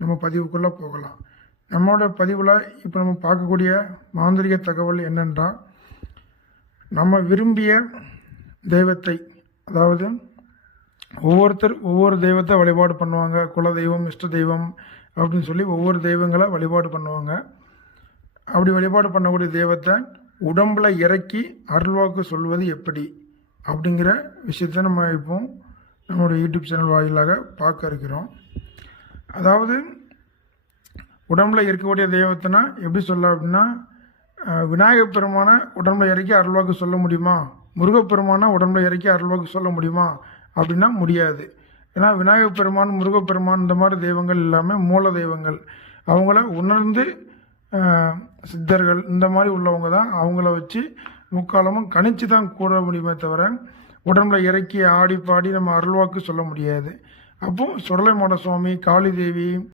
நம்ம பதிவுக்குள்ளே போகலாம். நம்மளோட பதிவில் இப்போ நம்ம பார்க்கக்கூடிய மாந்திரிக தகவல் என்னென்றால் நம்ம விரும்பிய தெய்வத்தை அதாவது ஒவ்வொருத்தர் ஒவ்வொரு தெய்வத்தை வழிபாடு பண்ணுவாங்க. குல தெய்வம் இஷ்ட தெய்வம் அப்படின்னு சொல்லி ஒவ்வொரு தெய்வங்களை வழிபாடு பண்ணுவாங்க. அப்படி வழிபாடு பண்ணக்கூடிய தெய்வத்தை உடம்பில் இறக்கி அருள்வாக்கு சொல்வது எப்படி? அப்படிங்கிற விஷயத்தை நம்ம இப்போ நம்மளுடைய யூடியூப் சேனல் வாயிலாக பார்க்க இருக்கிறோம். அதாவது உடம்புல இருக்கக்கூடிய தெய்வத்தினா எப்படி சொல்ல அப்படின்னா விநாயகப் பெருமானை உடம்புல இறக்கி அருள்வாக்கு சொல்ல முடியுமா? முருகப்பெருமானை உடம்புல இறக்கி அருள்வாக்கு சொல்ல முடியுமா? அப்படின்னா முடியாது. ஏன்னா விநாயகப் பெருமான் முருகப்பெருமான் இந்த மாதிரி தெய்வங்கள் எல்லாமே மூல தெய்வங்கள். அவங்கள உணர்ந்து சித்தர்கள் இந்த மாதிரி உள்ளவங்க தான் அவங்கள வச்சு முக்காலமும் கணிச்சு தான் கூற முடியுமே தவிர உடம்புல இறக்கி ஆடி பாடி நம்ம அருள்வாக்கு சொல்ல முடியாது. அப்போது சுடலைமாட சுவாமி காளி தேவி